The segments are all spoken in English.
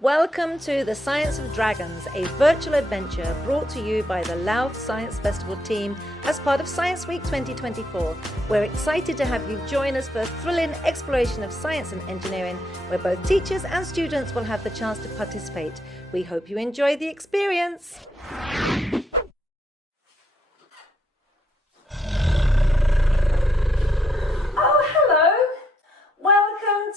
Welcome to The Science of Dragons, a virtual adventure brought to you by the Louth Science Festival team as part of Science Week 2024. We're excited to have you join us for a thrilling exploration of science and engineering, where both teachers and students will have the chance to participate. We hope you enjoy the experience.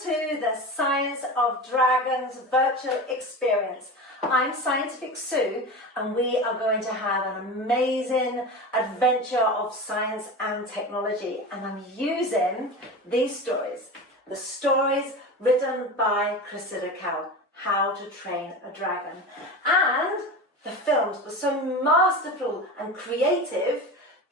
To the Science of Dragons virtual experience. I'm Scientific Sue, and we are going to have an amazing adventure of science and technology, and I'm using these stories, the stories written by Cressida Cowell, How to Train a Dragon, and the films were so masterful and creative.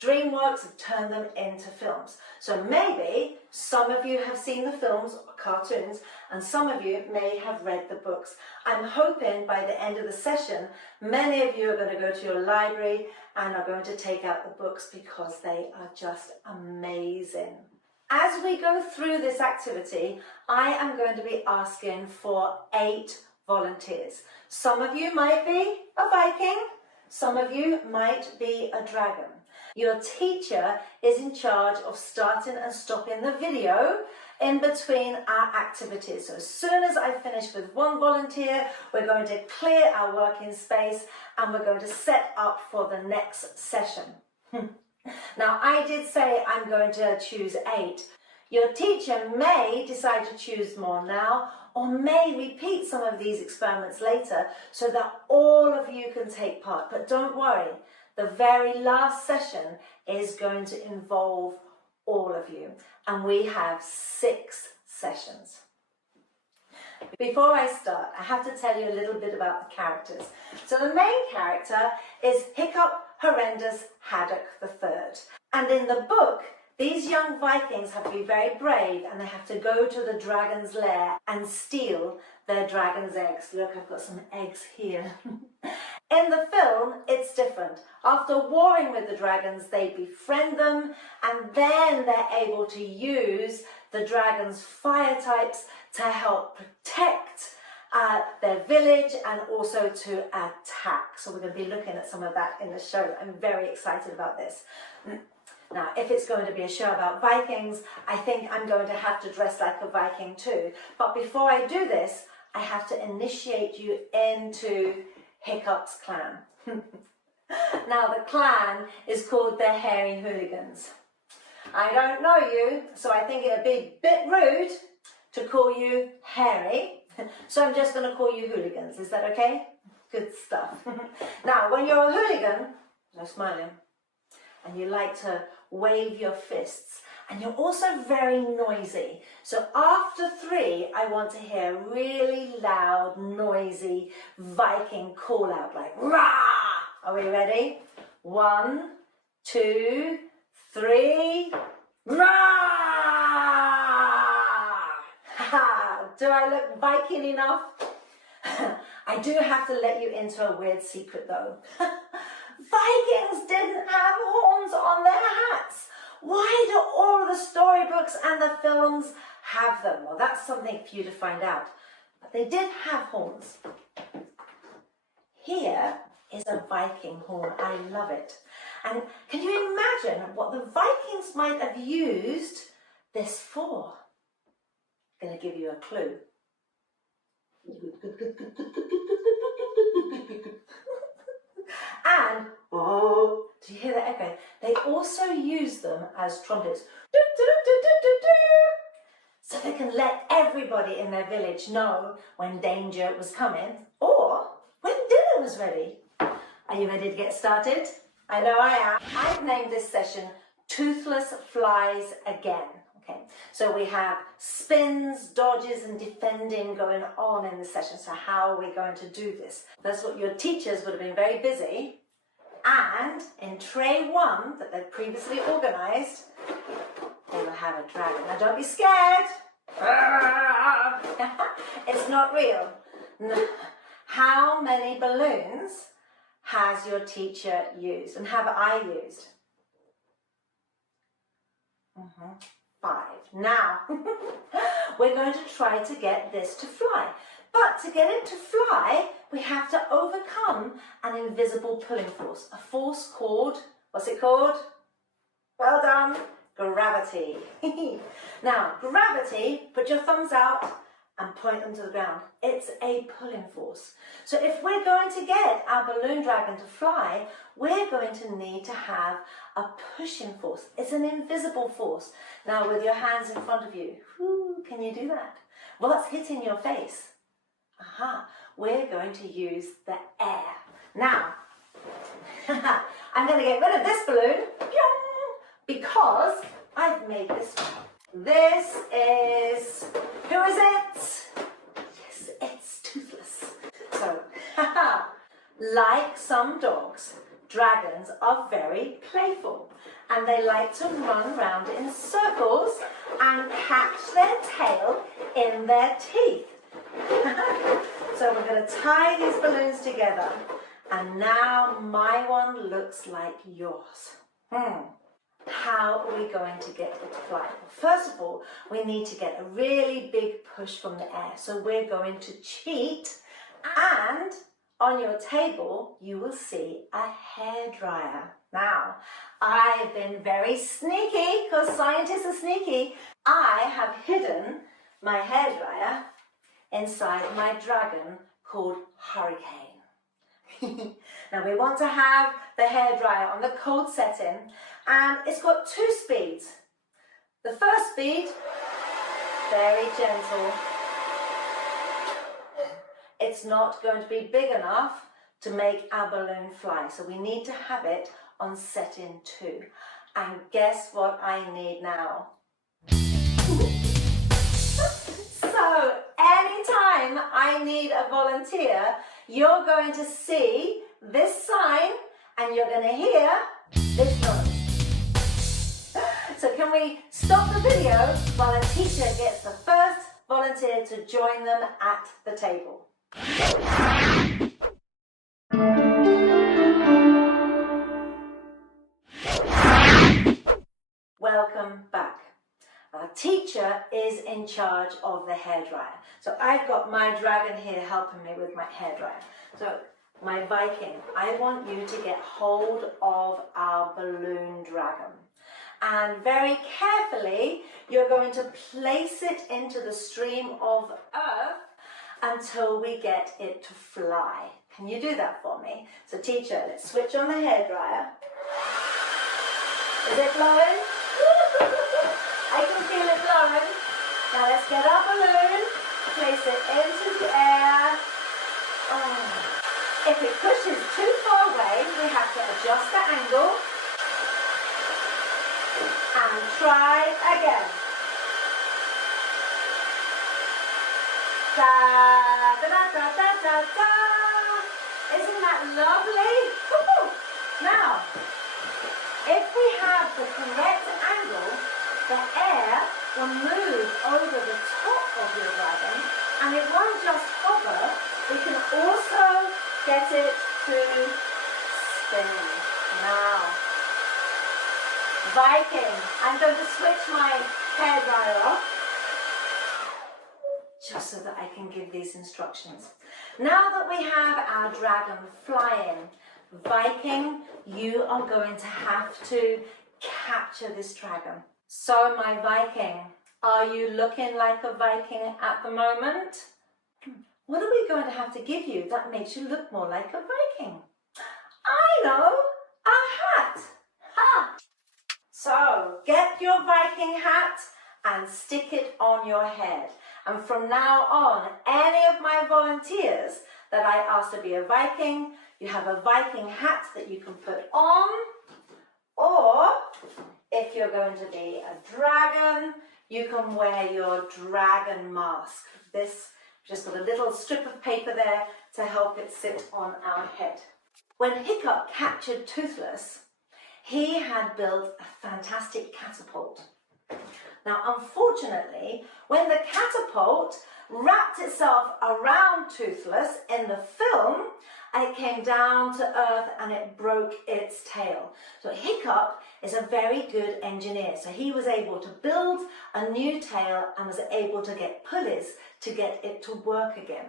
DreamWorks have turned them into films. So maybe some of you have seen the films or cartoons, and some of you may have read the books. I'm hoping by the end of the session, many of you are going to go to your library and are going to take out the books because they are just amazing. As we go through this activity, I am going to be asking for 8 volunteers. Some of you might be a Viking, some of you might be a dragon. Your teacher is in charge of starting and stopping the video in between our activities. So as soon as I finish with one volunteer, we're going to clear our working space and we're going to set up for the next session. Now, I did say I'm going to choose 8. Your teacher may decide to choose more now, or may repeat some of these experiments later so that all of you can take part. But don't worry. The very last session is going to involve all of you, and we have 6 sessions. Before I start, I have to tell you a little bit about the characters. So the main character is Hiccup Horrendous Haddock III, and in the book, these young Vikings have to be very brave, and they have to go to the dragon's lair and steal their dragon's eggs. Look, I've got some eggs here. In the film, it's different. After warring with the dragons, they befriend them, and then they're able to use the dragon's fire types to help protect their village and also to attack. So we're going to be looking at some of that in the show. I'm very excited about this. Now, if it's going to be a show about Vikings, I think I'm going to have to dress like a Viking too. But before I do this, I have to initiate you into Hiccup's clan. Now, the clan is called the Hairy Hooligans. I don't know you, so I think it would be a bit rude to call you Hairy. So I'm just going to call you Hooligans. Is that okay? Good stuff. Now, when you're a hooligan, no smiling, and you like to wave your fists, and you're also very noisy. So after 3, I want to hear a really loud, noisy Viking call out like rah! Are we ready? 1, 2, 3, rah! Do I look Viking enough? I do have to let you into a weird secret though. Vikings didn't have horns on their hats. Why do all the storybooks and the films have them? Well, that's something for you to find out. But they did have horns. Here is a Viking horn. I love it. And can you imagine what the Vikings might have used this for? I'm going to give you a clue. And, oh, do you hear that echo? They also use them as trumpets. So they can let everybody in their village know when danger was coming or when dinner was ready. Are you ready to get started? I know I am. I've named this session Toothless Flies Again. Okay, so we have spins, dodges and defending going on in the session. So how are we going to do this? That's what your teachers would have been very busy. And in tray 1 that they've previously organised, they will have a dragon. Now don't be scared. It's not real. How many balloons has your teacher used? And have I used? 5. Now, we're going to try to get this to fly. But to get it to fly, we have to overcome an invisible pulling force, a force called, what's it called? Well done, gravity. Now, gravity, put your thumbs out and point them to the ground. It's a pulling force. So if we're going to get our balloon dragon to fly, we're going to need to have a pushing force. It's an invisible force. Now with your hands in front of you, can you do that? What's hitting your face? Aha, we're going to use the air. Now, I'm going to get rid of this balloon because I've made this one. This is, who is it? Yes, it's Toothless. So, like some dogs, dragons are very playful and they like to run around in circles and catch their tail in their teeth. So we're going to tie these balloons together and now my one looks like yours. How are we going to get it to fly? Well, first of all, we need to get a really big push from the air. So we're going to cheat, and on your table, you will see a hairdryer. Now, I've been very sneaky, because scientists are sneaky. I have hidden my hairdryer inside my dragon called Hurricane. Now we want to have the hairdryer on the cold setting, and it's got 2 speeds. The first speed, very gentle. It's not going to be big enough to make our balloon fly, so we need to have it on setting 2. And guess what I need now? So anytime I need a volunteer, you're going to see this sign and you're going to hear this noise. So can we stop the video while a teacher gets the first volunteer to join them at the table? Welcome back. Our teacher is in charge of the hairdryer. So I've got my dragon here helping me with my hairdryer. So my Viking, I want you to get hold of our balloon dragon. And very carefully, you're going to place it into the stream of earth until we get it to fly. Can you do that for me? So teacher, let's switch on the hairdryer. Is it blowing? I can feel it blowing. Now let's get our balloon, place it into the air. If it pushes too far away, we have to adjust the angle and try again. Da da da da da da da. Isn't that lovely? Now, if we have the correct angle, the air will move over the top of your dragon, and it won't just hover, we can also get it to spin. Now, Viking, I'm going to switch my hairdryer off, just so that I can give these instructions. Now that we have our dragon flying, Viking, you are going to have to capture this dragon. So my Viking, are you looking like a Viking at the moment? What are we going to have to give you that makes you look more like a Viking? I know, a hat. Ha! So get your Viking hat and stick it on your head. And from now on, any of my volunteers that I ask to be a Viking, you have a Viking hat that you can put on, or if you're going to be a dragon, you can wear your dragon mask. This, just got a little strip of paper there to help it sit on our head. When Hiccup captured Toothless, he had built a fantastic catapult. Now, unfortunately, when the catapult wrapped itself around Toothless in the film, and it came down to earth and it broke its tail. So Hiccup is a very good engineer. So he was able to build a new tail and was able to get pulleys to get it to work again.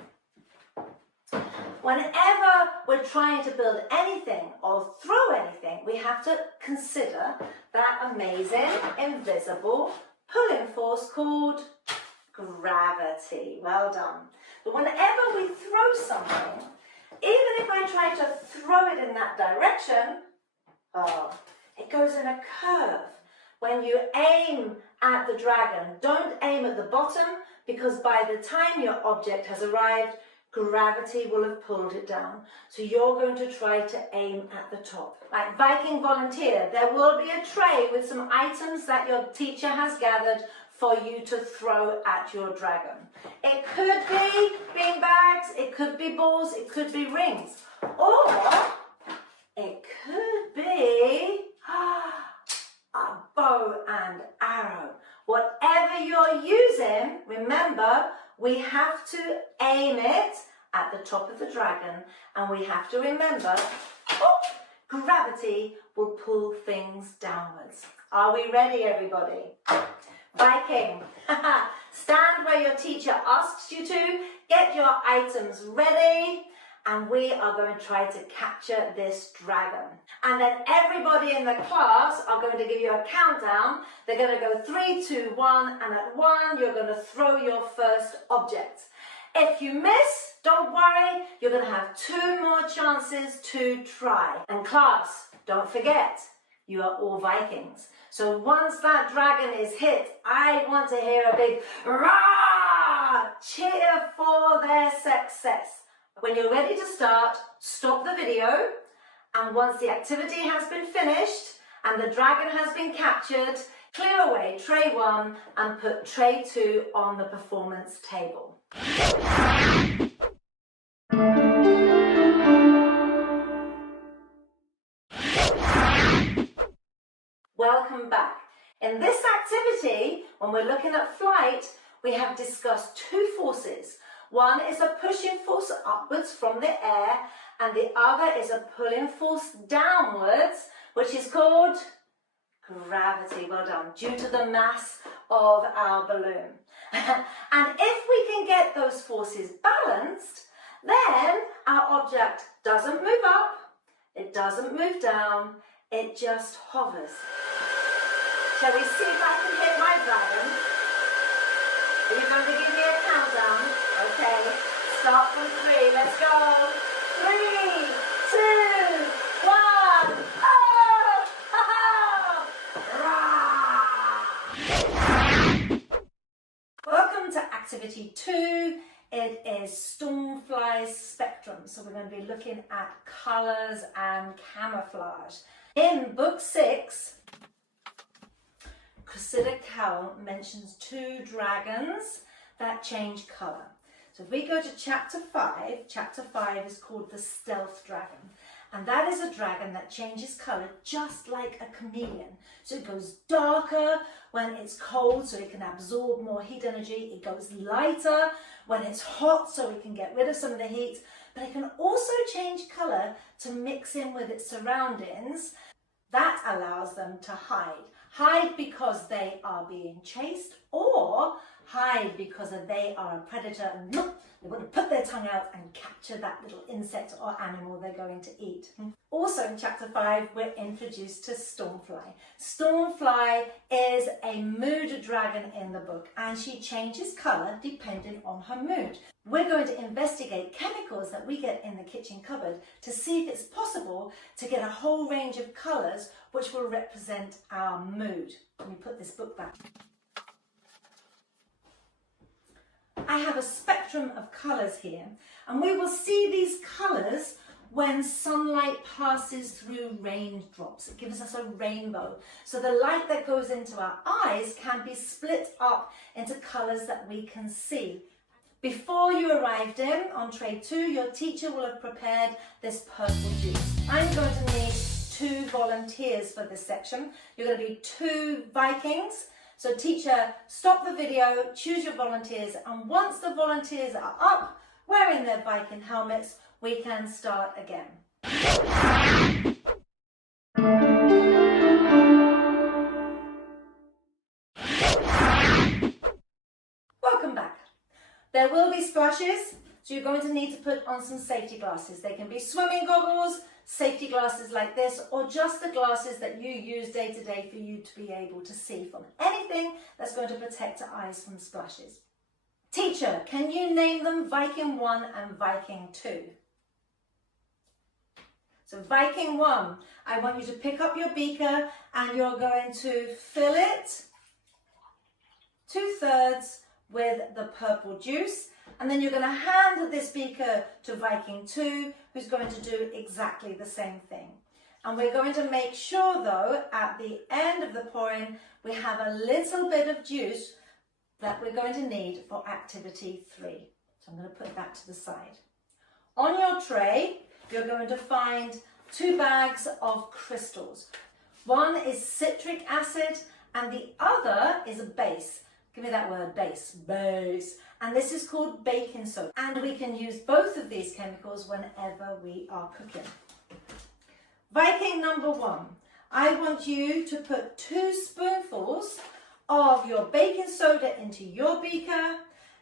Whenever we're trying to build anything or throw anything, we have to consider that amazing, invisible pulling force called gravity. Well done. But whenever we throw something, even if I try to throw it in that direction, it goes in a curve. When you aim at the dragon, don't aim at the bottom, because by the time your object has arrived, gravity will have pulled it down. So you're going to try to aim at the top. Like Viking volunteer, there will be a tray with some items that your teacher has gathered for you to throw at your dragon. It could be bean bags, it could be balls, it could be rings, or it could be a bow and arrow. Whatever you're using, remember, we have to aim it at the top of the dragon, and we have to remember, gravity will pull things downwards. Are we ready, everybody? Viking, stand where your teacher asks you to, get your items ready, and we are going to try to capture this dragon. And then everybody in the class are going to give you a countdown. They're going to go 3, 2, 1, and at 1 you're going to throw your first object. If you miss, don't worry, you're going to have 2 more chances to try. And class, don't forget, you are all Vikings. So once that dragon is hit, I want to hear a big rah! Cheer for their success. When you're ready to start, stop the video, and once the activity has been finished and the dragon has been captured, clear away tray 1 and put tray 2 on the performance table. Welcome back. In this activity, when we're looking at flight, we have discussed 2 forces. One is a pushing force upwards from the air, and the other is a pulling force downwards, which is called gravity. Well done, due to the mass of our balloon. And if we can get those forces balanced, then our object doesn't move up, it doesn't move down, it just hovers. Shall we see if I can hit my dragon? Are you going to give me a countdown? Okay, start from 3. Let's go. 3, 2, 1. Oh! Ha-ha! Welcome to activity 2. It is Stormfly's spectrum. So we're going to be looking at colours and camouflage. In book 6, Cressida Cowell mentions 2 dragons that change colour. So if we go to chapter 5 is called the Stealth Dragon. And that is a dragon that changes colour just like a chameleon. So it goes darker when it's cold so it can absorb more heat energy. It goes lighter when it's hot so it can get rid of some of the heat. But it can also change colour to mix in with its surroundings. That allows them to hide. Hide because they are being chased, or hide because they are a predator and they want to put their tongue out and capture that little insect or animal they're going to eat. Also in chapter 5, we're introduced to Stormfly. Stormfly is a mood dragon in the book, and she changes colour depending on her mood. We're going to investigate chemicals that we get in the kitchen cupboard to see if it's possible to get a whole range of colours which will represent our mood. Let me put this book back. I have a spectrum of colours here, and we will see these colours when sunlight passes through raindrops. It gives us a rainbow. So the light that goes into our eyes can be split up into colours that we can see. Before you arrived in on tray 2, your teacher will have prepared this purple juice. I'm going to need 2 volunteers for this section. You're going to be 2 Vikings. So teacher, stop the video, choose your volunteers, and once the volunteers are up, wearing their Viking helmets, we can start again. Welcome back. There will be splashes, So you're going to need to put on some safety glasses. They can be swimming goggles, safety glasses like this, or just the glasses that you use day to day for you to be able to see from anything that's going to protect your eyes from splashes. Teacher, can you name them Viking 1 and Viking 2? So Viking 1, I want you to pick up your beaker and you're going to fill it 2/3 with the purple juice, and then you're going to hand this beaker to Viking 2, who's going to do exactly the same thing. And we're going to make sure though, at the end of the pouring, we have a little bit of juice that we're going to need for activity 3. So I'm going to put that to the side. On your tray, you're going to find 2 bags of crystals. One is citric acid and the other is a base. Give me that word, base. Base. And this is called baking soda. And we can use both of these chemicals whenever we are cooking. Viking number 1, I want you to put 2 spoonfuls of your baking soda into your beaker,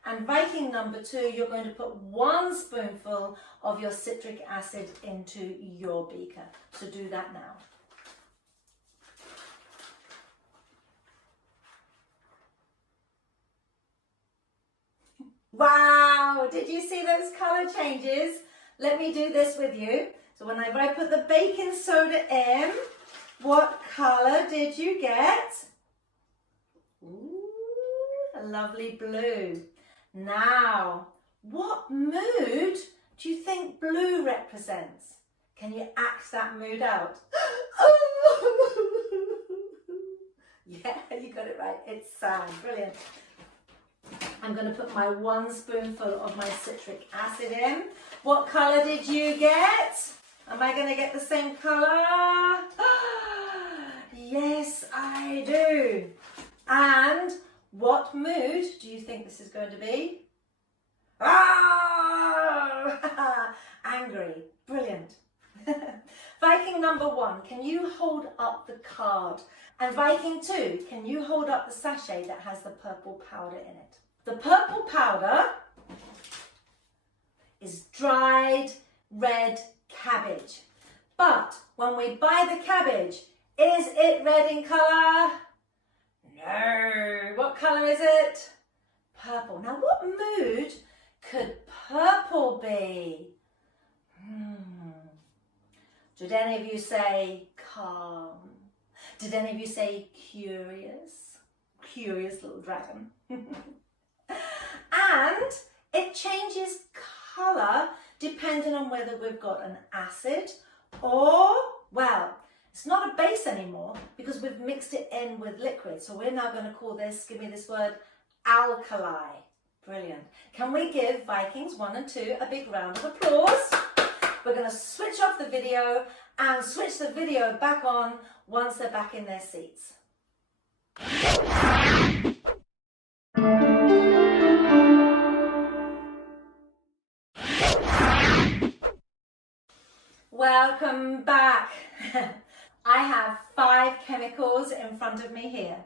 and Viking number 2, you're going to put 1 spoonful of your citric acid into your beaker. So do that now. Wow, did you see those color changes? Let me do this with you. So whenever I put the baking soda in, what color did you get? Ooh, a lovely blue. Now, what mood do you think blue represents? Can you act that mood out? Yeah, you got it right. It's sad. Brilliant. I'm going to put my 1 spoonful of my citric acid in. What colour did you get? Am I going to get the same colour? Yes, I do. And what mood do you think this is going to be? Ah! Angry. Brilliant. Viking number 1, can you hold up the card? And Viking 2, can you hold up the sachet that has the purple powder in it? The purple powder is dried red cabbage. But when we buy the cabbage, is it red in colour? No. What colour is it? Purple. Now what mood could purple be? Did any of you say calm? Did any of you say curious? Curious little dragon. And it changes colour depending on whether we've got an acid or, well, it's not a base anymore because we've mixed it in with liquid. So we're now going to call this, give me this word, alkali. Brilliant. Can we give Vikings 1 and 2 a big round of applause? We're going to switch off the video and switch the video back on once they're back in their seats. Welcome back. I have 5 chemicals in front of me here.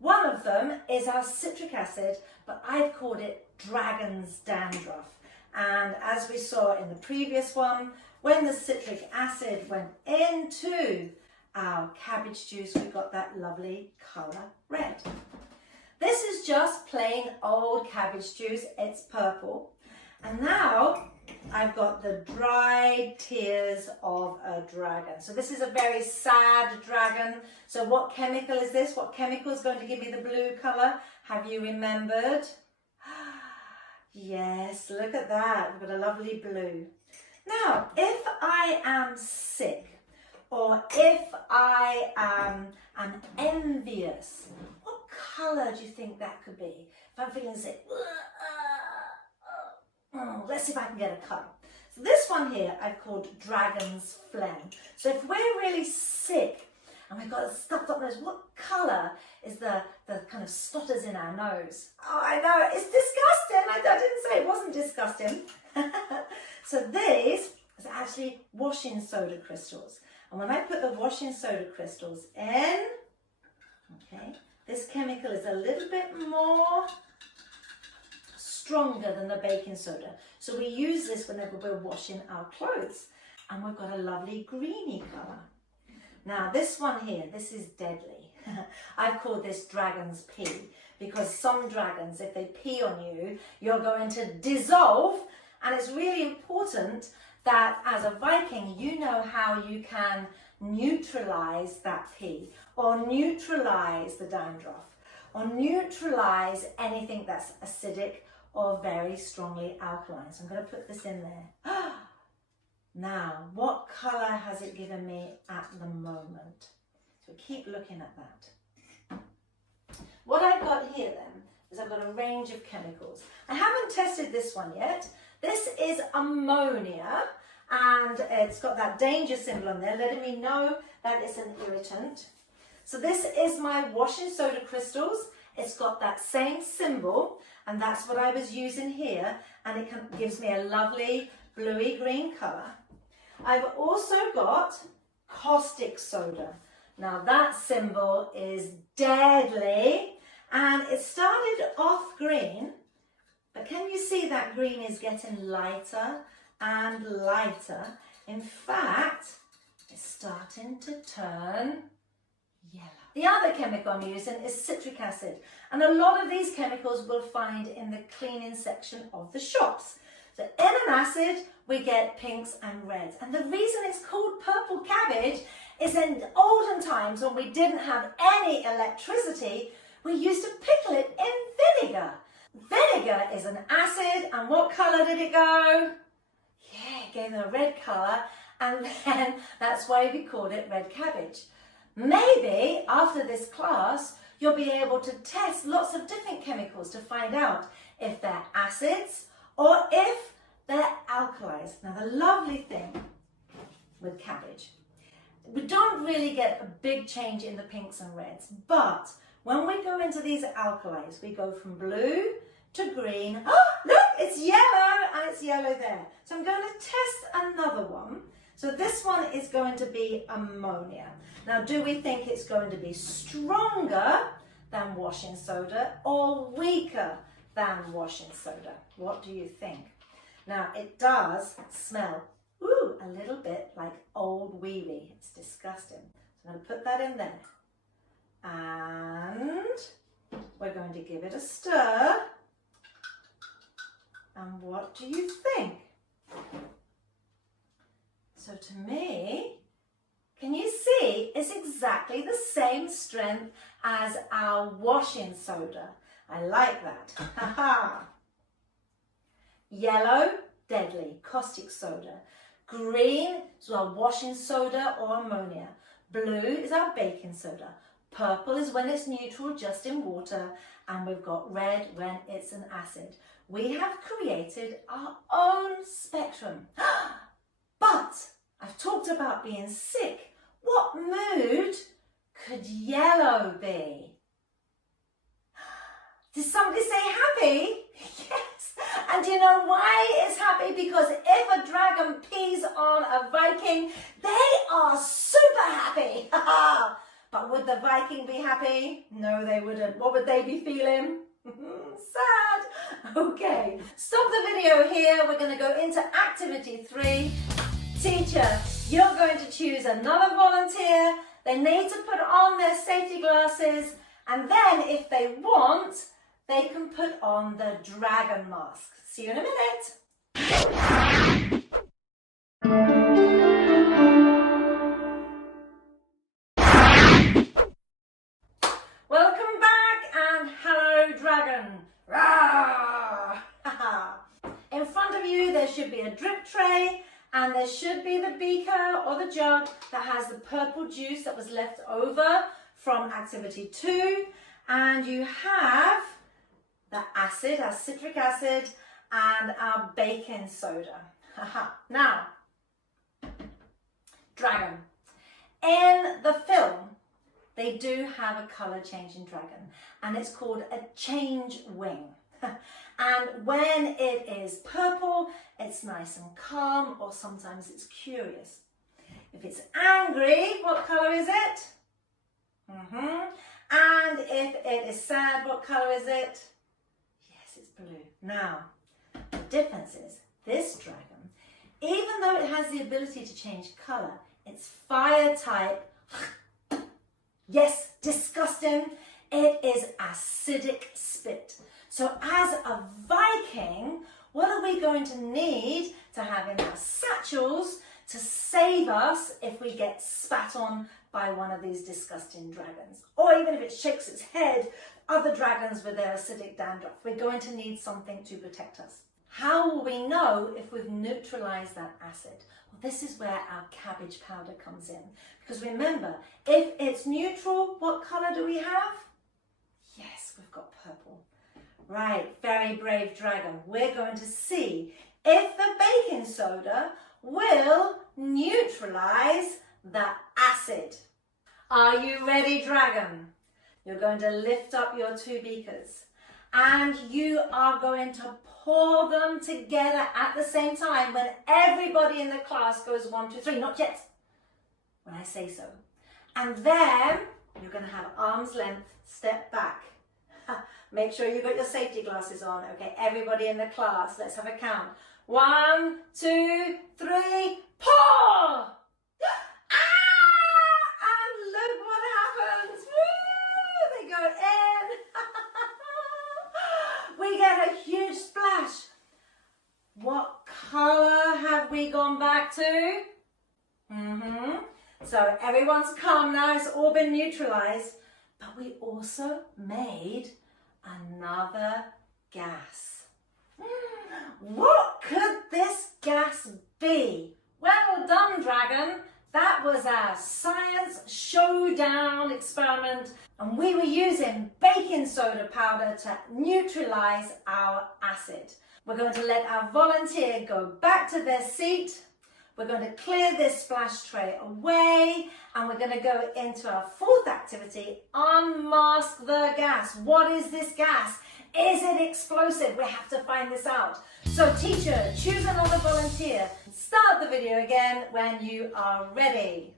One of them is our citric acid, but I've called it dragon's dandruff. And as we saw in the previous one, when the citric acid went into our cabbage juice, we got that lovely colour red. This is just plain old cabbage juice, it's purple. And now I've got the dried tears of a dragon. So this is a very sad dragon. So what chemical is this? What chemical is going to give me the blue colour? Have you remembered? Yes, look at that. We've got a lovely blue. Now, if I am sick or if I am envious, what colour do you think that could be? If I'm feeling sick, let's see if I can get a colour. So this one here I've called dragon's phlegm. So if we're really sick and we've got stuffed up nose, what colour is the kind of stotters in our nose? Oh, I know, it's disgusting. I didn't say it wasn't disgusting. So these is actually washing soda crystals. And when I put the washing soda crystals in, okay, this chemical is a little bit more stronger than the baking soda. So we use this whenever we're washing our clothes. And we've got a lovely greeny colour. Now this one here, this is deadly. I've called this dragon's pee, because some dragons, if they pee on you, you're going to dissolve. And it's really important that as a Viking, you know how you can neutralize that pee, or neutralize the dandruff, or neutralize anything that's acidic or very strongly alkaline. So I'm going to put this in there. Now, what colour has it given me at the moment? So keep looking at that. What I've got here then is I've got a range of chemicals. I haven't tested this one yet. This is ammonia, and it's got that danger symbol on there letting me know that it's an irritant. So this is my washing soda crystals. It's got that same symbol, and that's what I was using here, and it gives me a lovely bluey green colour. I've also got caustic soda. Now that symbol is deadly, and it started off green, but can you see that green is getting lighter and lighter? In fact, it's starting to turn yellow. The other chemical I'm using is citric acid, and a lot of these chemicals we'll find in the cleaning section of the shops. So in an acid, we get pinks and reds. And the reason it's called purple cabbage is in olden times, when we didn't have any electricity, we used to pickle it in vinegar. Vinegar is an acid, and what colour did it go? Yeah, it gave it a red colour, and then that's why we called it red cabbage. Maybe after this class, you'll be able to test lots of different chemicals to find out if they're acids or if they're alkalis. Now the lovely thing with cabbage, we don't really get a big change in the pinks and reds, but when we go into these alkalis, we go from blue to green. Oh, look, it's yellow, and it's yellow there. So I'm going to test another one. So this one is going to be ammonia. Now, do we think it's going to be stronger than washing soda or weaker than washing soda? What do you think? Now, it does smell, a little bit like old wee wee. It's disgusting. So I'm going to put that in there. And we're going to give it a stir. And what do you think? So to me, can you see it's exactly the same strength as our washing soda? I like that. Haha. Yellow, deadly, caustic soda. Green is our washing soda or ammonia. Blue is our baking soda. Purple is when it's neutral, just in water. And we've got red when it's an acid. We have created our own spectrum. But I've talked about being sick. What mood could yellow be? Did somebody say happy? Yes. And do you know why it's happy? Because if a dragon pees on a Viking, they are super happy. But would the Viking be happy? No, they wouldn't. What would they be feeling? Sad. Okay, stop the video here. We're going to go into activity 3. Teacher, you're going to choose another volunteer. They need to put on their safety glasses, and then if they want, they can put on the dragon mask. See you in a minute. Welcome back, and hello dragon. Rawr. In front of you there should be a drip tray, and there should be the beaker or the jug that has the purple juice that was left over from activity 2. And you have the acid, our citric acid, and our baking soda. Now, dragon. In the film, they do have a colour changing dragon, and it's called a change wing. And when it is purple, it's nice and calm, or sometimes it's curious. If it's angry, what colour is it? And if it is sad, what colour is it? Yes, it's blue. Now, the difference is this dragon, even though it has the ability to change colour, it's fire type. Yes, disgusting. It is acidic spit. So as a Viking, what are we going to need to have in our satchels to save us if we get spat on by one of these disgusting dragons? Or even if it shakes its head, other dragons with their acidic dandruff, we're going to need something to protect us. How will we know if we've neutralized that acid? Well, this is where our cabbage powder comes in. Because remember, if it's neutral, what color do we have? Yes, we've got purple. Right, very brave dragon. We're going to see if the baking soda will neutralize the acid. Are you ready, dragon? You're going to lift up your 2 beakers and you are going to pour them together at the same time when everybody in the class goes 1, 2, 3, not yet, when I say so. And then you're going to have arm's length, step back. Make sure you've got your safety glasses on. Okay, everybody in the class, let's have a count. 1, 2, 3, pour! And look what happens. Woo! They go in. We get a huge splash. What color have we gone back to? So everyone's calm now, it's all been neutralized. But we also made another gas. What could this gas be? Well done, dragon. That was our science showdown experiment, and we were using baking soda powder to neutralize our acid. We're going to let our volunteer go back to their seat. We're going to clear this splash tray away, and we're going to go into our 4th activity, unmask the gas. What is this gas? Is it explosive? We have to find this out. So teacher, choose another volunteer. Start the video again when you are ready.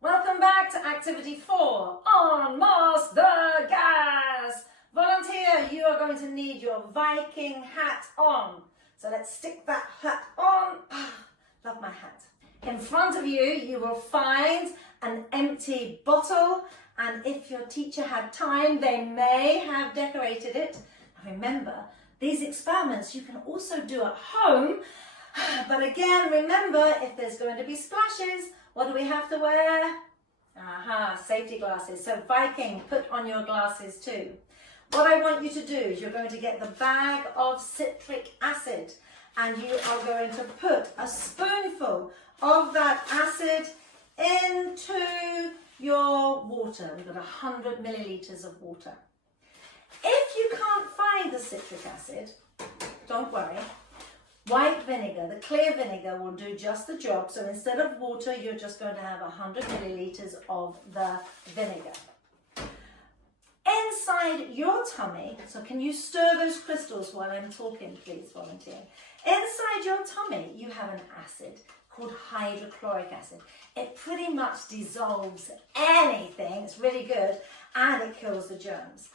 Welcome back to activity 4, unmask the gas. Volunteer, you are going to need your Viking hat on. So let's stick that hat on. Love my hat. In front of you, you will find an empty bottle, and if your teacher had time, they may have decorated it. Now remember, these experiments you can also do at home, but again, remember, if there's going to be splashes, what do we have to wear? Safety glasses. So Viking, put on your glasses too. What I want you to do is you're going to get the bag of citric acid, and you are going to put a spoonful of that acid into your water. We've got 100 milliliters of water. If you can't find the citric acid, don't worry. White vinegar, the clear vinegar, will do just the job. So instead of water, you're just going to have 100 milliliters of the vinegar. Inside your tummy, so can you stir those crystals while I'm talking, please, volunteer? Inside your tummy, you have an acid called hydrochloric acid. It pretty much dissolves anything, it's really good, and it kills the germs.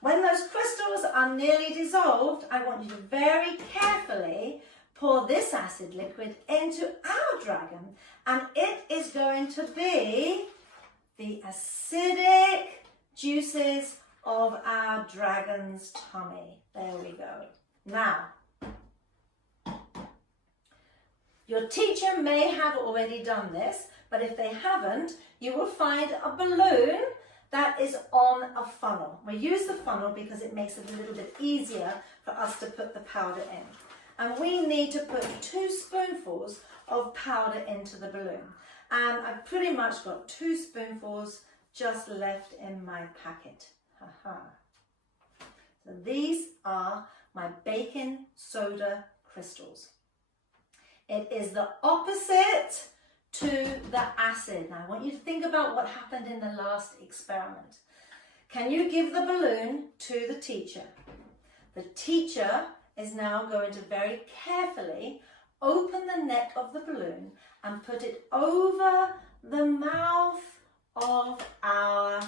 When those crystals are nearly dissolved, I want you to very carefully pour this acid liquid into our dragon, and it is going to be the acidic juices of our dragon's tummy. There we go. Now, your teacher may have already done this, but if they haven't, you will find a balloon that is on a funnel. We use the funnel because it makes it a little bit easier for us to put the powder in. And we need to put 2 spoonfuls of powder into the balloon. And I've pretty much got 2 spoonfuls just left in my packet. So these are my baking soda crystals. It is the opposite to the acid. Now I want you to think about what happened in the last experiment. Can you give the balloon to the teacher? The teacher is now going to very carefully open the neck of the balloon and put it over the mouth of our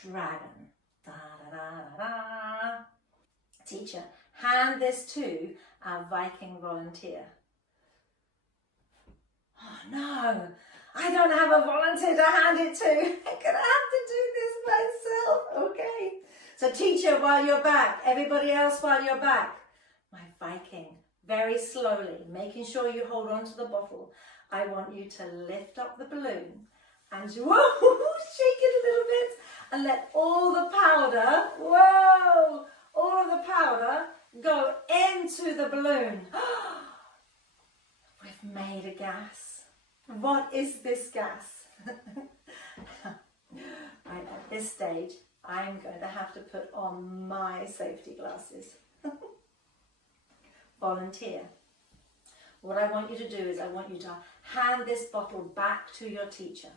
dragon. Da, da, da, da. Teacher, hand this to our Viking volunteer. Oh no, I don't have a volunteer to hand it to. I'm going to have to do this myself. Okay. So teacher, while you're back, everybody else while you're back, my Viking, very slowly, making sure you hold on to the bottle. I want you to lift up the balloon and whoa, shake it a little bit and let all the powder, whoa, all of the powder go into the balloon. We've made a gas. What is this gas? Right, at this stage, I'm going to have to put on my safety glasses. Volunteer. What I want you to do is I want you to hand this bottle back to your teacher.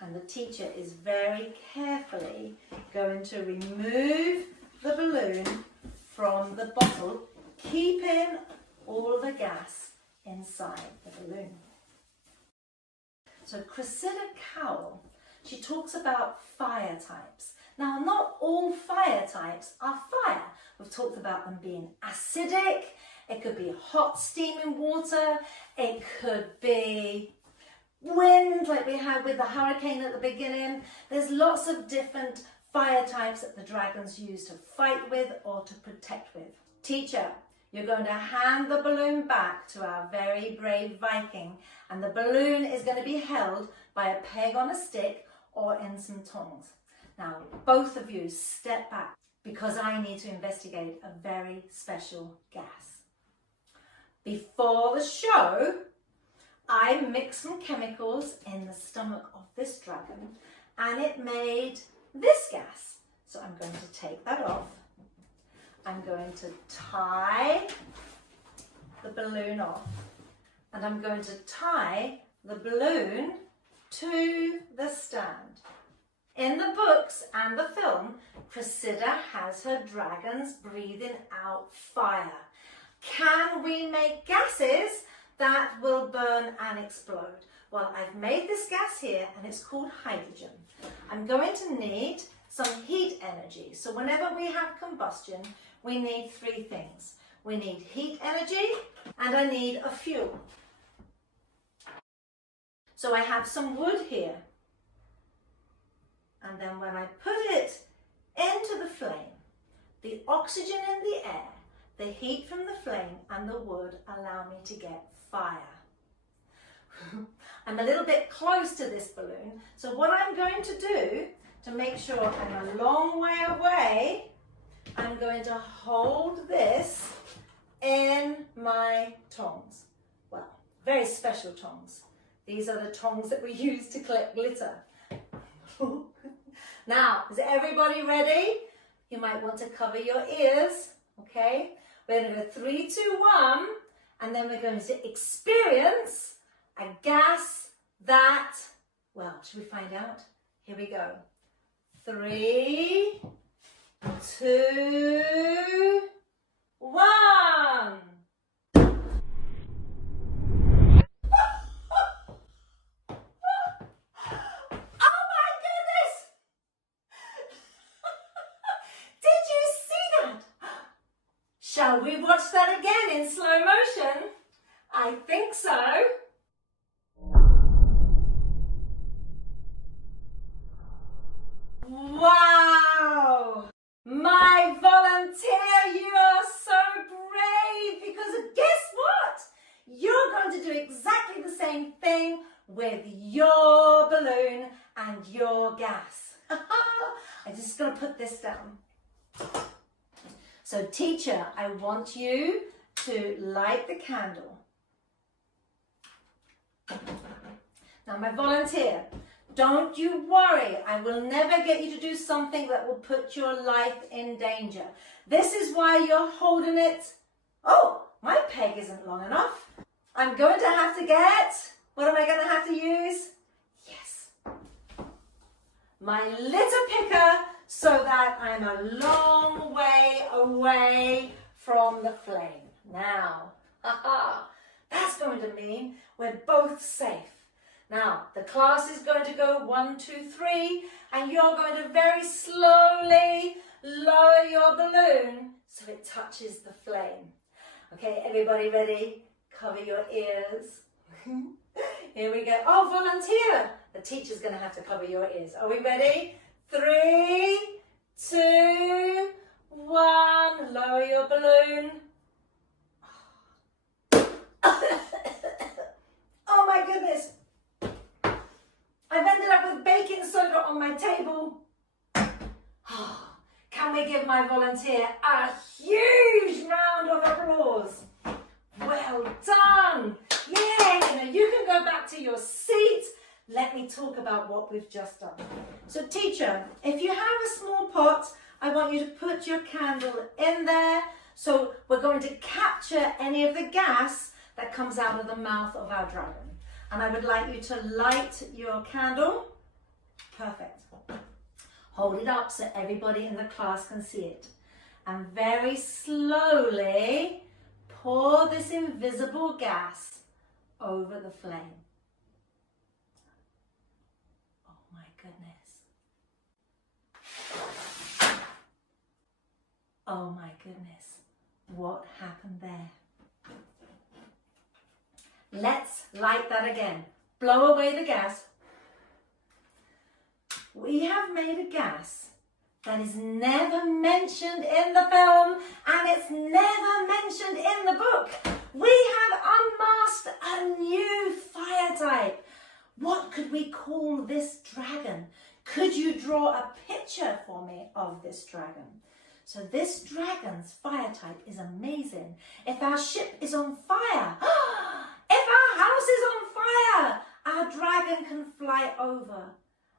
And the teacher is very carefully going to remove the balloon from the bottle, keeping all the gas inside the balloon. So Cressida Cowell, she talks about fire types. Now, not all fire types are fire. We've talked about them being acidic. It could be hot steaming water. It could be wind, like we had with the hurricane at the beginning. There's lots of different fire types that the dragons use to fight with or to protect with. Teacher, you're going to hand the balloon back to our very brave Viking, and the balloon is going to be held by a peg on a stick or in some tongs. Now, both of you step back because I need to investigate a very special gas. Before the show, I mixed some chemicals in the stomach of this dragon and it made this gas. So I'm going to take that off. I'm going to tie the balloon off and I'm going to tie the balloon to the stand. In the books and the film, Cressida has her dragons breathing out fire. Can we make gases that will burn and explode? Well, I've made this gas here and it's called hydrogen. I'm going to need some heat energy. So whenever we have combustion, we need three things. We need heat energy and I need a fuel. So I have some wood here. And then when I put it into the flame, the oxygen in the air, the heat from the flame and the wood allow me to get fire. I'm a little bit close to this balloon, so what I'm going to do to make sure I'm a long way away, I'm going to hold this in my tongs. Well, very special tongs. These are the tongs that we use to collect glitter. Now, is everybody ready? You might want to cover your ears, okay? We're going to go 3, 2, 1, and then we're going to experience a gas that, well, should we find out? Here we go. 3, 2, 1. Shall we watch that again in slow motion? I think so. Wow! My volunteer, you are so brave because guess what? You're going to do exactly the same thing with your balloon and your gas. I'm just going to put this down. So teacher, I want you to light the candle. Now my volunteer, don't you worry. I will never get you to do something that will put your life in danger. This is why you're holding it. Oh, my peg isn't long enough. I'm going to have to get, what am I going to have to use? Yes, my litter picker, so that I'm a long way away from the flame. Now, That's going to mean we're both safe. Now, the class is going to go 1, 2, 3, and you're going to very slowly lower your balloon so it touches the flame. Okay, everybody ready? Cover your ears. Here we go. Oh, volunteer. The teacher's going to have to cover your ears. Are we ready? 3, 2, 1. Lower your balloon. Oh my goodness. I've ended up with baking soda on my table. Can we give my volunteer a huge round of applause? Well done. Yay. Now you can go back to your seat. Let me talk about what we've just done. So teacher, if you have a small pot, I want you to put your candle in there. So we're going to capture any of the gas that comes out of the mouth of our dragon. And I would like you to light your candle. Perfect. Hold it up so everybody in the class can see it. And very slowly pour this invisible gas over the flame. Oh my goodness. Oh my goodness. What happened there? Let's light that again. Blow away the gas. We have made a gas that is never mentioned in the film and it's never mentioned in the book. We have unmasked a new fire type. What could we call this dragon? Could you draw a picture for me of this dragon? So this dragon's fire type is amazing. If our ship is on fire, if our house is on fire, our dragon can fly over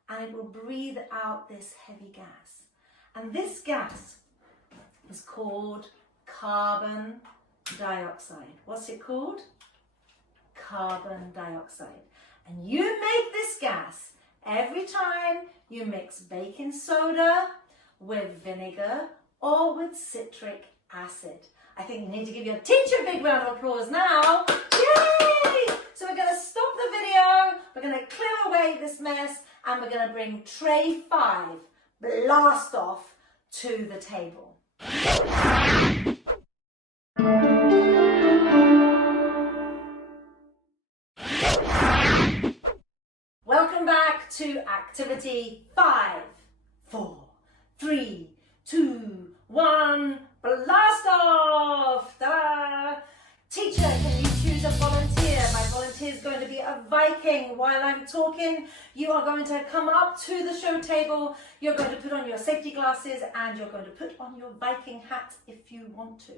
and it will breathe out this heavy gas. And this gas is called carbon dioxide. What's it called? Carbon dioxide. And you make this gas every time you mix baking soda with vinegar or with citric acid. I think you need to give your teacher a big round of applause now. Yay! So we're going to stop the video, we're going to clear away this mess, and we're going to bring tray 5, blast off, to the table. Welcome back to activity 5, 4, 3, 2, 1, blast off! Ta-da! Teacher, can you choose a volunteer? My volunteer is going to be a Viking. While I'm talking, you are going to come up to the show table. You're going to put on your safety glasses and you're going to put on your Viking hat if you want to.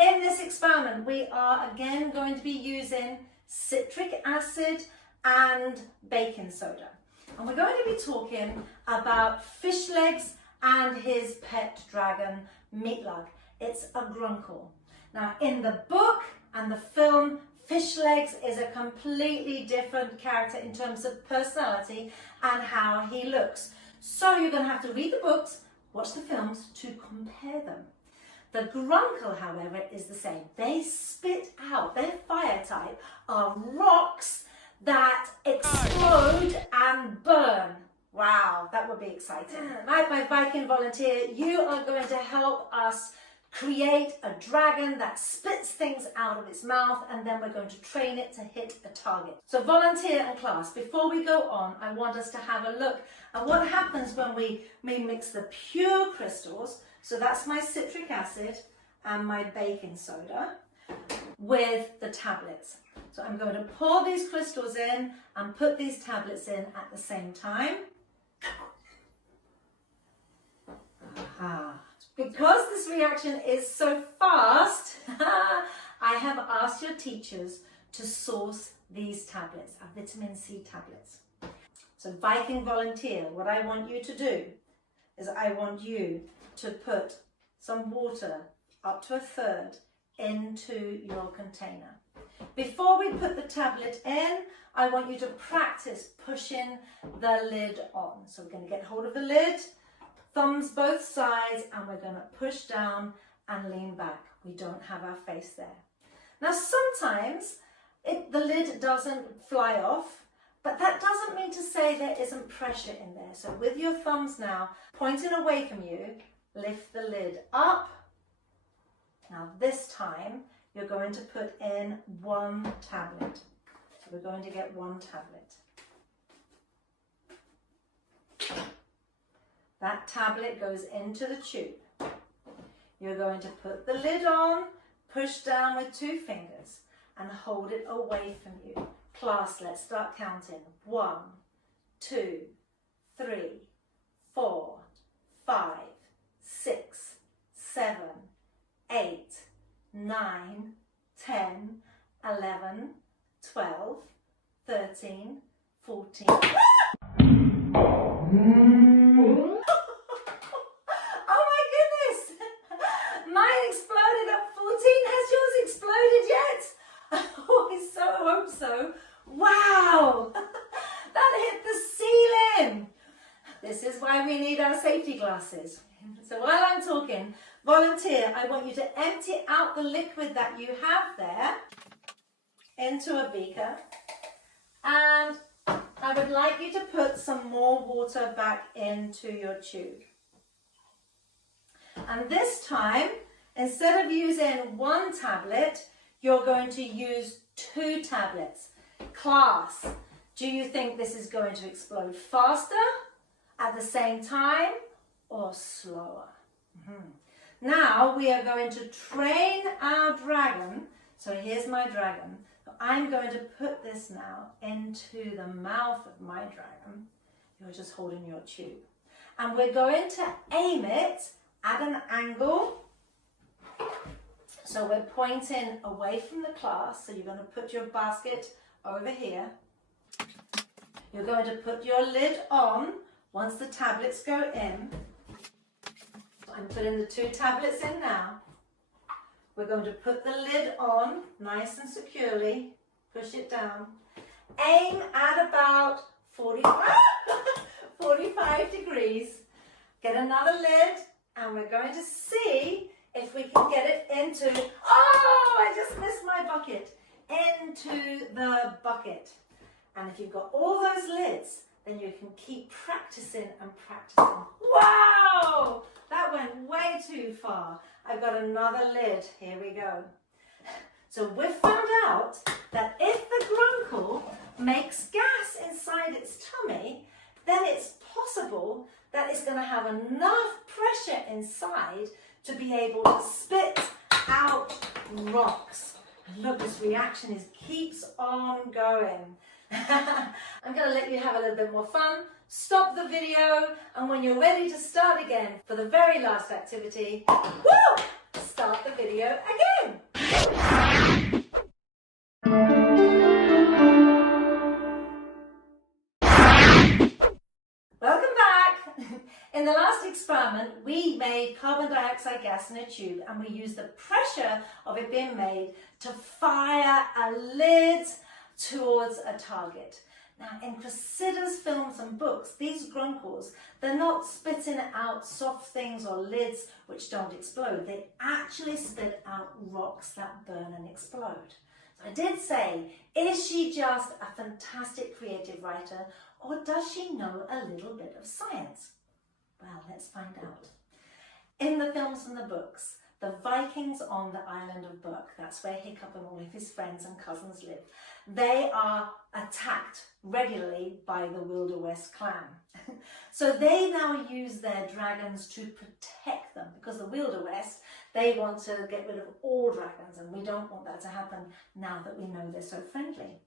In this experiment, we are again going to be using citric acid and baking soda. And we're going to be talking about fish legs and his pet dragon, Meatlug. It's a grunkle. Now, in the book and the film, Fish Legs is a completely different character in terms of personality and how he looks. So you're going to have to read the books, watch the films to compare them. The grunkle, however, is the same. They spit out, their fire type are rocks that explode and burn. Wow, that would be exciting. My Viking volunteer, you are going to help us create a dragon that spits things out of its mouth, and then we're going to train it to hit a target. So volunteer and class, before we go on, I want us to have a look at what happens when we mix the pure crystals, so that's my citric acid and my baking soda, with the tablets. So I'm going to pour these crystals in and put these tablets in at the same time. Aha. Because this reaction is so fast, I have asked your teachers to source these tablets, our vitamin C tablets. So Viking volunteer, what I want you to do is I want you to put some water, up to 1/3, into your container. Before we put the tablet in, I want you to practice pushing the lid on. So we're going to get hold of the lid, thumbs both sides, and we're going to push down and lean back. We don't have our face there. Now sometimes the lid doesn't fly off, but that doesn't mean to say there isn't pressure in there. So with your thumbs now pointing away from you, lift the lid up. Now this time you're going to put in one tablet. So we're going to get one tablet. That tablet goes into the tube. You're going to put the lid on, push down with 2 fingers and hold it away from you. Class, let's start counting. 1, 2, 3, 4, 5, 6, 7, 8, 9, 10, 11, 12, 13, 14. Oh my goodness! Mine exploded at 14. Has yours exploded yet? Oh, I so hope so. Wow! That hit the ceiling. This is why we need our safety glasses. So while I'm talking, volunteer, I want you to empty out the liquid that you have there into a beaker, and I would like you to put some more water back into your tube. And this time, instead of using 1 tablet, you're going to use 2 tablets. Class, do you think this is going to explode faster, at the same time, or slower? Now we are going to train our dragon. So here's my dragon. I'm going to put this now into the mouth of my dragon. You're just holding your tube. And we're going to aim it at an angle. So we're pointing away from the class. So you're going to put your basket over here. You're going to put your lid on once the tablets go in. I'm putting the 2 tablets in now. We're going to put the lid on nice and securely. Push it down. Aim at about 45 degrees. Get another lid, and we're going to see if we can get it into, oh, I just missed my bucket, into the bucket. And if you've got all those lids, then you can keep practicing and practicing. Wow, that went way too far. I've got another lid. Here we go. So we've found out that if the grunkle makes gas inside its tummy, then it's possible that it's going to have enough pressure inside to be able to spit out rocks. And look, this reaction keeps on going. I'm going to let you have a little bit more fun. Stop the video, and when you're ready to start again for the very last activity, woo, start the video again. Welcome back. In the last experiment, we made carbon dioxide gas in a tube, and we used the pressure of it being made to fire a lid towards a target. Now, in Cressida's films and books, these grunkles, they're not spitting out soft things or lids which don't explode. They actually spit out rocks that burn and explode. So I did say, is she just a fantastic creative writer, or does she know a little bit of science? Well, let's find out. In the films and the books, the Vikings on the island of Berk, that's where Hiccup and all of his friends and cousins live, they are attacked regularly by the Wilder West clan. So they now use their dragons to protect them, because the Wilder West, they want to get rid of all dragons, and we don't want that to happen now that we know they're so friendly.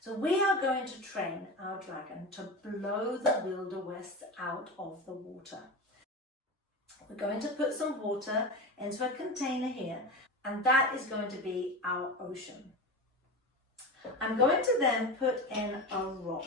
So we are going to train our dragon to blow the Wilder West out of the water. We're going to put some water into a container here, and that is going to be our ocean. I'm going to then put in a rock.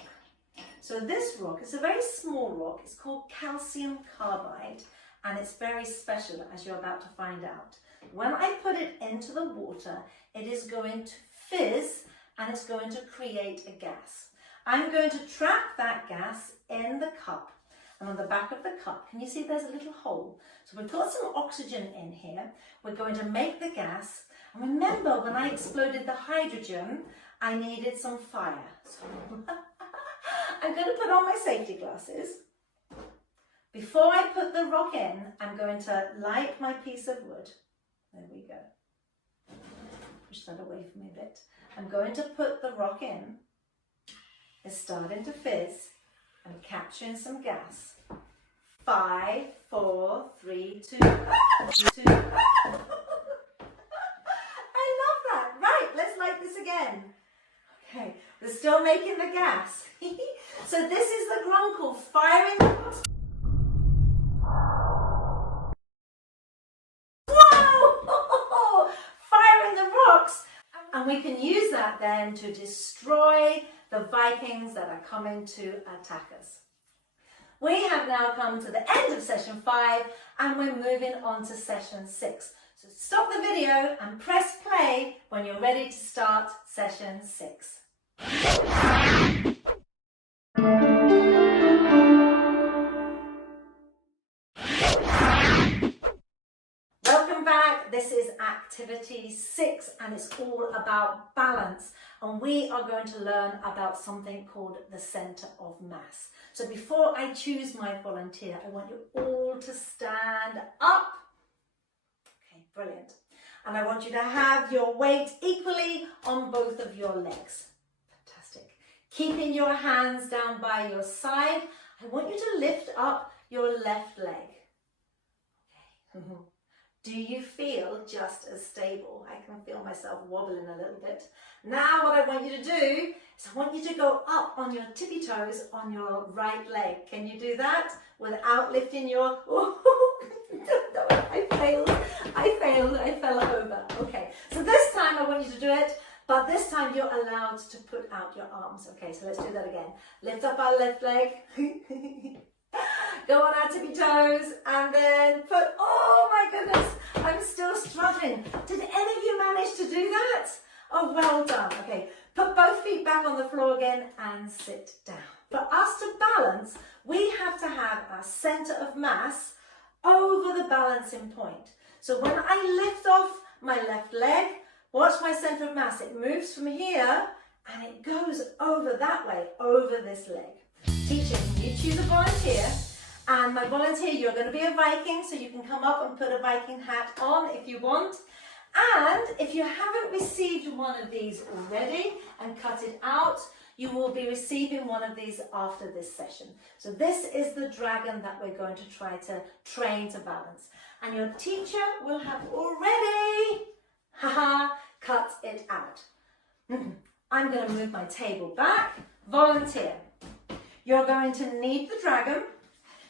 So this rock is a very small rock. It's called calcium carbide, and it's very special, as you're about to find out. When I put it into the water, it is going to fizz, and it's going to create a gas. I'm going to trap that gas in the cup, And on the back of the cup, can you see there's a little hole? So we've got some oxygen in here. We're going to make the gas. And remember, when I exploded the hydrogen, I needed some fire. So I'm going to put on my safety glasses. Before I put the rock in, I'm going to light my piece of wood. There we go. Push that away from me a bit. I'm going to put the rock in. It's starting to fizz. I'm capturing some gas. 5, 4, 3, 2. I love that. Right, let's light this again. Okay, we're still making the gas. So this is the ground called firing the rocks. Wow! Firing the rocks. And we can use that then to destroy the Vikings that are coming to attack us. We have now come to the end of session 5 and we're moving on to session 6. So stop the video and press play when you're ready to start session 6. Welcome back. This is activity 6 and it's all about balance. And we are going to learn about something called the center of mass. So before I choose my volunteer, I want you all to stand up. Okay, brilliant. And I want you to have your weight equally on both of your legs. Fantastic. Keeping your hands down by your side, I want you to lift up your left leg. Okay. Do you feel just as stable? I can feel myself wobbling a little bit. Now what I want you to do is I want you to go up on your tippy toes on your right leg. Can you do that without lifting your... No, I fell over. Okay, so this time I want you to do it, but this time you're allowed to put out your arms. Okay, so let's do that again. Lift up our left leg. Go on our tippy toes and then put, oh my goodness, I'm still struggling. Did any of you manage to do that? Oh, well done. Okay, put both feet back on the floor again and sit down. For us to balance, we have to have our center of mass over the balancing point. So when I lift off my left leg, watch my center of mass. It moves from here and it goes over that way, over this leg. Teacher, you choose a volunteer. And my volunteer, you're going to be a Viking, so you can come up and put a Viking hat on if you want. And if you haven't received one of these already and cut it out, you will be receiving one of these after this session. So this is the dragon that we're going to try to train to balance. And your teacher will have already, cut it out. I'm going to move my table back. Volunteer. You're going to need the dragon.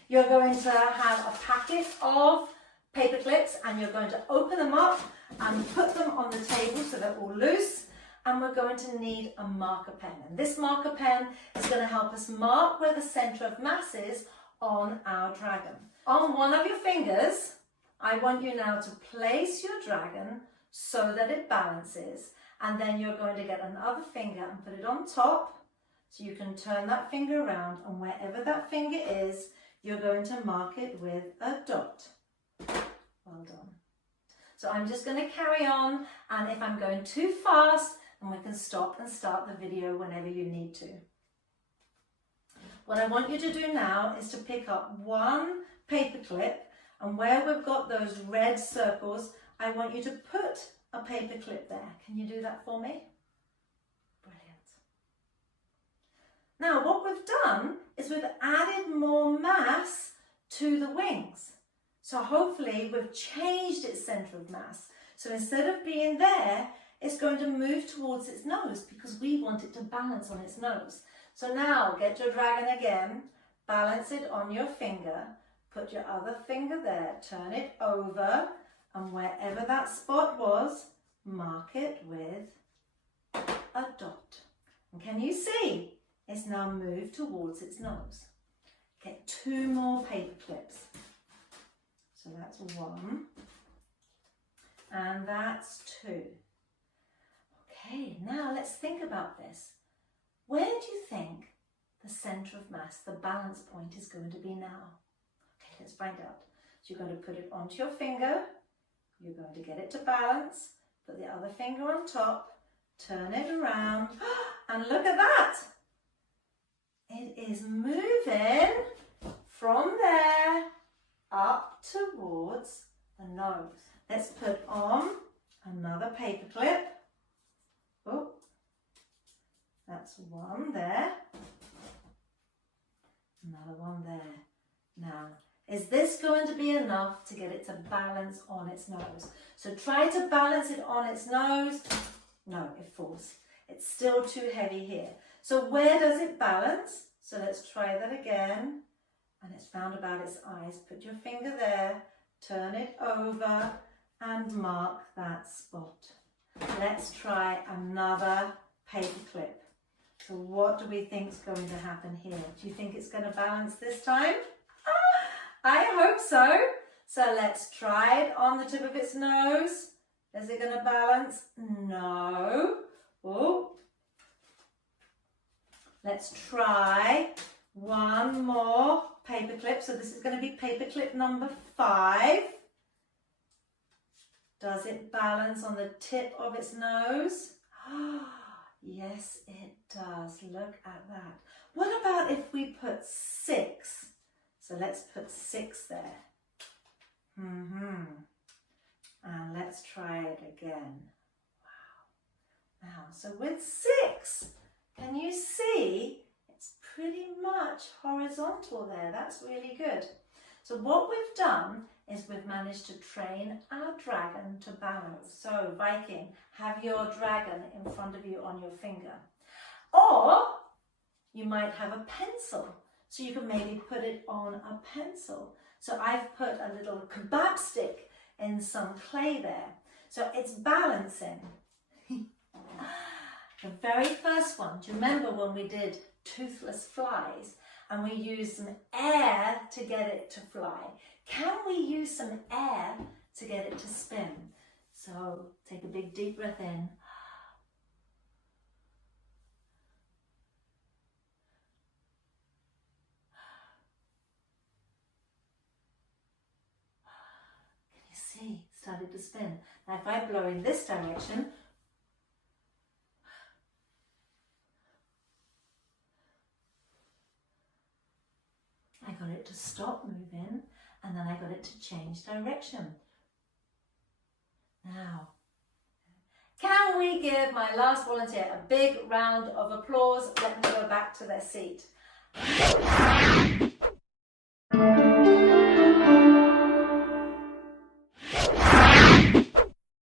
You're going to have a packet of paper clips and you're going to open them up and put them on the table so they're all loose. And we're going to need a marker pen. And this marker pen is going to help us mark where the center of mass is on our dragon. On one of your fingers, I want you now to place your dragon so that it balances. And then you're going to get another finger and put it on top so you can turn that finger around, and wherever that finger is, you're going to mark it with a dot. Well done. So I'm just going to carry on, and if I'm going too fast, then we can stop and start the video whenever you need to. What I want you to do now is to pick up one paper clip, and where we've got those red circles, I want you to put a paper clip there. Can you do that for me? Brilliant. Now what we've done is we've added more mass to the wings. So hopefully we've changed its center of mass. So instead of being there, it's going to move towards its nose because we want it to balance on its nose. So now get your dragon again, balance it on your finger, put your other finger there, turn it over, and wherever that spot was, mark it with a dot. And can you see? It's now moved towards its nose. Get 2 more paper clips. So that's 1, and that's 2. Okay, now let's think about this. Where do you think the center of mass, the balance point, is going to be now? Okay, let's find out. So you're going to put it onto your finger. You're going to get it to balance. Put the other finger on top. Turn it around. And look at that. It is moving from there up towards the nose. Let's put on another paper clip. Oh, that's one there. Another one there. Now, is this going to be enough to get it to balance on its nose? So try to balance it on its nose. No, it falls. It's still too heavy here. So where does it balance? So let's try that again. And it's round about its eyes. Put your finger there, turn it over and mark that spot. Let's try another paper clip. So what do we think is going to happen here? Do you think it's going to balance this time? I hope so. So let's try it on the tip of its nose. Is it going to balance? No. Oh. Let's try one more paper clip. So this is going to be paper clip number 5. Does it balance on the tip of its nose? Yes, it does. Look at that. What about if we put 6? So let's put 6 there. And let's try it again. Wow. Now, so with 6, can you see it's pretty much horizontal there? That's really good. So what we've done is we've managed to train our dragon to balance. So Viking, have your dragon in front of you on your finger. Or you might have a pencil. So you can maybe put it on a pencil. So I've put a little kebab stick in some clay there. So it's balancing. The very first one, do you remember when we did toothless flies and we used some air to get it to fly? Can we use some air to get it to spin? So take a big deep breath in. Can you see? It started to spin. Now if I blow in this direction, I got it to stop moving, and then I got it to change direction. Now, can we give my last volunteer a big round of applause? Let them go back to their seat.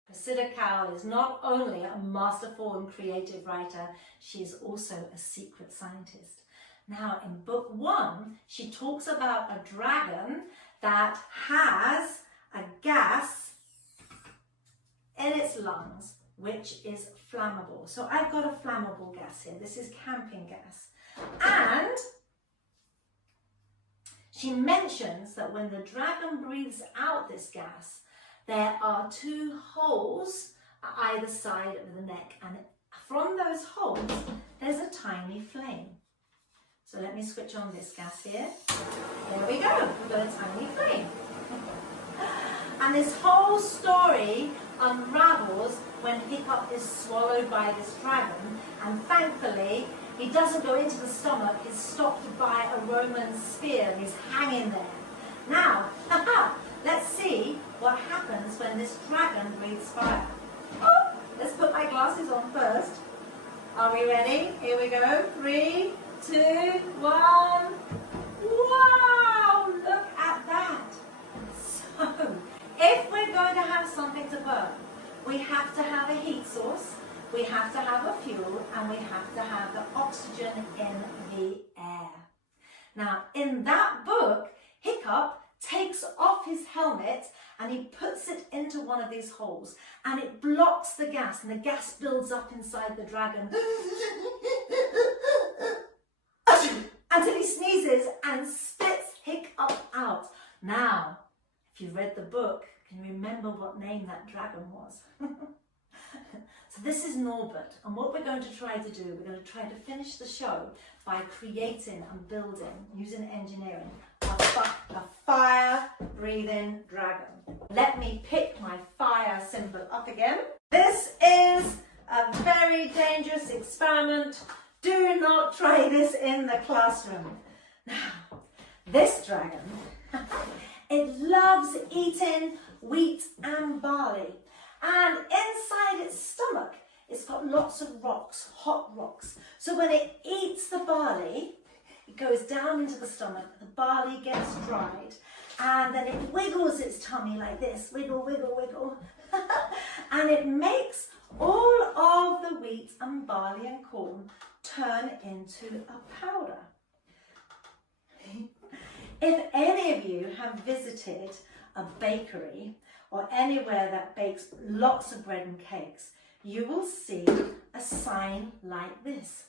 Cressida Cowell is not only a masterful and creative writer, she is also a secret scientist. Now, in book 1, she talks about a dragon that has a gas in its lungs, which is flammable. So I've got a flammable gas here. This is camping gas. And she mentions that when the dragon breathes out this gas, there are 2 holes either side of the neck. And from those holes, there's a tiny flame. So let me switch on this gas here. There we go, we've got a tiny flame. And this whole story unravels when Hiccup is swallowed by this dragon, and thankfully he doesn't go into the stomach, he's stopped by a Roman spear and he's hanging there. Now, let's see what happens when this dragon breathes fire. Oh, let's put my glasses on first. Are we ready? Here we go. 3, 2, 1. Wow, look at that. So, if we're going to have something to burn, we have to have a heat source, we have to have a fuel, and we have to have the oxygen in the air. Now, in that book, Hiccup takes off his helmet and he puts it into one of these holes, and it blocks the gas, and the gas builds up inside the dragon until he sneezes and spits Hiccup out. Now, if you read the book, can you remember what name that dragon was? So this is Norbert, and what we're going to try to do, we're going to try to finish the show by creating and building, using engineering, a fire-breathing dragon. Let me pick my fire symbol up again. This is a very dangerous experiment. Do not try this in the classroom. Now, this dragon, it loves eating wheat and barley. And inside its stomach, it's got lots of rocks, hot rocks. So when it eats the barley, it goes down into the stomach, the barley gets dried, and then it wiggles its tummy like this, wiggle, wiggle, wiggle. And it makes all of the wheat and barley and corn turn into a powder. If any of you have visited a bakery or anywhere that bakes lots of bread and cakes, you will see a sign like this,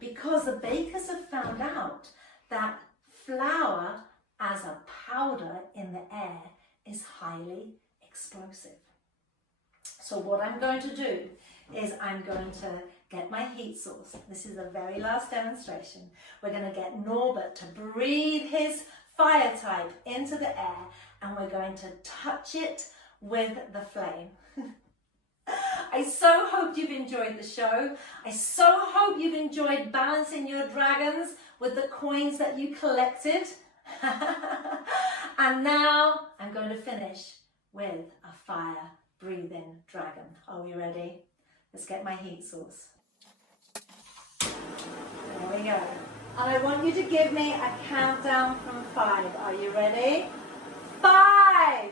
because the bakers have found out that flour as a powder in the air is highly explosive. So what I'm going to do is I'm going to get my heat source. This is the very last demonstration. We're going to get Norbert to breathe his fire type into the air, and we're going to touch it with the flame. I so hope you've enjoyed the show. I so hope you've enjoyed balancing your dragons with the coins that you collected. And now I'm going to finish with a fire-breathing dragon. Are we ready? Let's get my heat source. There we go. And I want you to give me a countdown from 5. Are you ready? 5!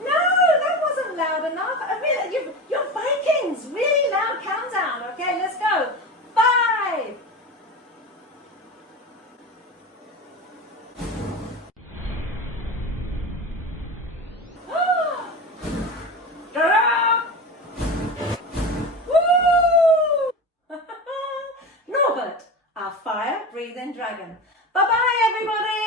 No, that wasn't loud enough. I mean, your baking's really loud countdown. Okay, let's go. 5! Norbert, our fire-breathing dragon. Bye-bye, everybody.